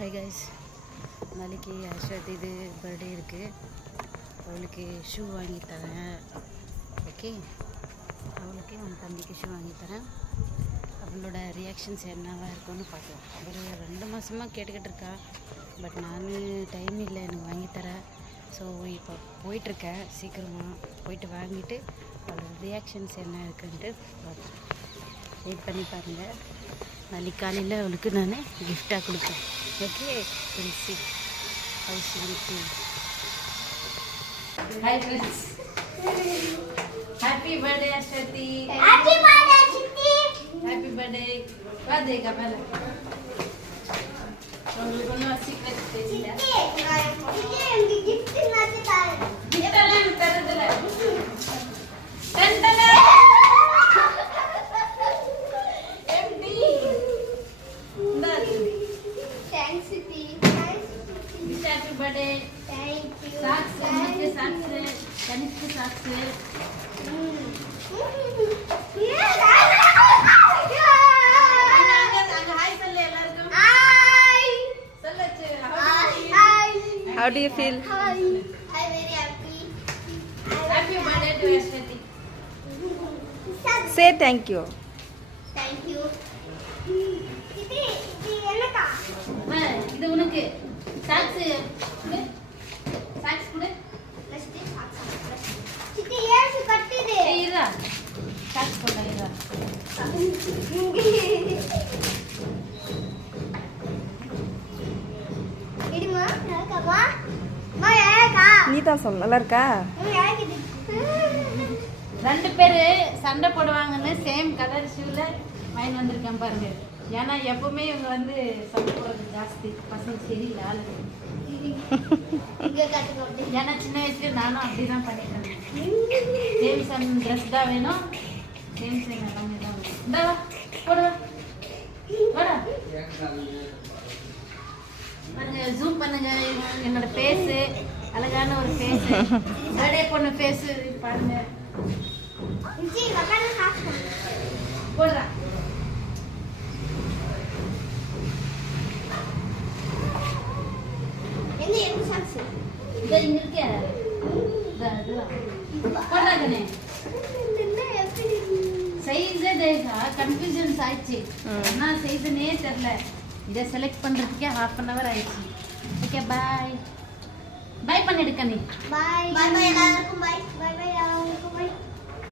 Hi guys, நாளைக்கு அஸ்வத் இது birthday இருக்குது. அவளுக்கு ஷூ வாங்கி தரேன். ஓகே, அவளுக்கு அவன் தம்பிக்கு ஷூ வாங்கி தரேன். அவளோட ரியாக்ஷன்ஸ் என்னவாக இருக்கும்னு பார்க்கலாம். ஒரு 2 மாதமாக கேட்டுக்கிட்டு இருக்கா. பட் நான் டைம் இல்லை எனக்கு வாங்கி தரேன். ஸோ இப்போ போயிட்டுருக்கேன். சீக்கிரமாக போயிட்டு வாங்கிட்டு அவளோட ரியாக்ஷன்ஸ் என்ன இருக்குன்ட்டு பார்ப்போம். வெயிட் பண்ணி பாருங்கள். நாளைக்கு காலையில் அவளுக்கு நான் கிஃப்டாக கொடுப்பேன். Okay, we'll see how she will feel. Hi friends. Happy birthday Ashwati. Happy birthday Ashwati. Happy birthday. Birthday ka pala. உங்களுக்கு ஒன்றும் சீக்ரெட் தெரியல. எனக்கு gift மாத்தி தாங்க. gift எல்லாம் தரதுல. டண்டன. எம்டி. Thanks Siti. Happy birthday. Thank you. Socks, मुझे socks, Kanishk socks. How do you feel? Hi. I'm very happy. Happy birthday to Ashwati. Say thank you. Thank you. Siti, என்னக்கா? இது உனக்கு socks குடு. Socks குடு. Next Siti ஏன் கட்டிடு? ஏய் இருடா. Socks போடா இருடா. இடிமா யாக்கா மா யாக்கா நீ தான் சொல்ல நல்லா இருக்கா? யாக்கிது 2 பேரு சண்டை போடுவாங்கன்னு சேம் கலர் ஷூல வாங்கி வந்திருக்கேன் பாருங்க. ஏன்னா எப்பவுமே இவங்க வந்து சண்டை போடுறது ஜாஸ்தி. பசங்க சரியில்லை ஆளு. இங்க கட்டுங்க. ஏன்னா சின்ன வயசுல நானும் அப்படிதான் பண்ணிட்டேன். சேம் சம் ட்ரெஸ் தான் வேணும், சேம் சேம் எல்லாமே தான் வேணும். இந்தா வா போடுவா வாடா பாருங்க, ஜூம் பண்ணுங்க. என்னோட ஃபேஸு அழகான ஒரு ஃபேஸு, பர்த்டே பொண்ணு ஃபேஸு பாருங்க. இஞ்சி வக்கான சாப்பிடு போடுறா. என்ன என்ன சாக்ஸ் இதை இங்க இருக்கே போடுறா கண்ணே. என்ன எப்படி சைஸே தேசா கன்ஃபியூஷன்ஸ் ஆயிடுச்சு. என்ன சைஸ்னே தெரியல. இதை செலக்ட் பண்ணுறதுக்கே 1/2 hour ஆயிடுச்சு. ஓகே, பாய் பாய் பண்ணிடு கண்ணே. பை பை எல்லாருக்கும் பை பை பை எல்லாருக்கும் பை.